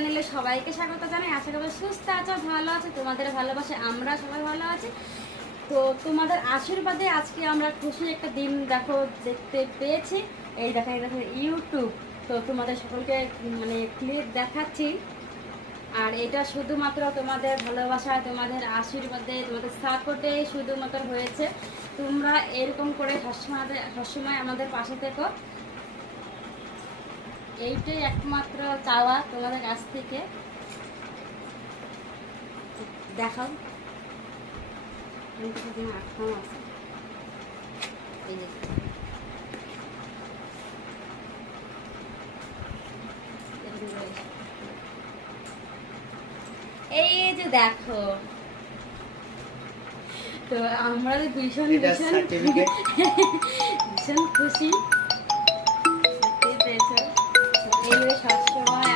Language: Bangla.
চ্যানেলে সবাইকে স্বাগত জানাই। আশা করি সুস্থ আছো, ভালো আছো, তোমাদের ভালোবাসে আমরা সবাই ভালো আছি। তো তোমাদের আশীর্বাদে আজকে আমরা খুশি একটা দিন দেখো দেখতে পেয়েছি। এই দেখো ইউটিউব, তো তোমাদের সকলকে মানে ক্লিপ দেখাচ্ছি। আর এটা শুধুমাত্র তোমাদের ভালোবাসা, তোমাদের আশীর্বাদে, তোমাদের সাপোর্টে শুধুমাত্র হয়েছে। তোমরা এরকম করে সবসময় আমাদের পাশে থেকো, এইটাই একমাত্র চাওয়া তোমাদের কাছ থেকে। দেখাও আছে এই যে এই যে দেখো, তো আমরা ভীষণ ভীষণ ভীষণ খুশি। এইভাবে সবসময়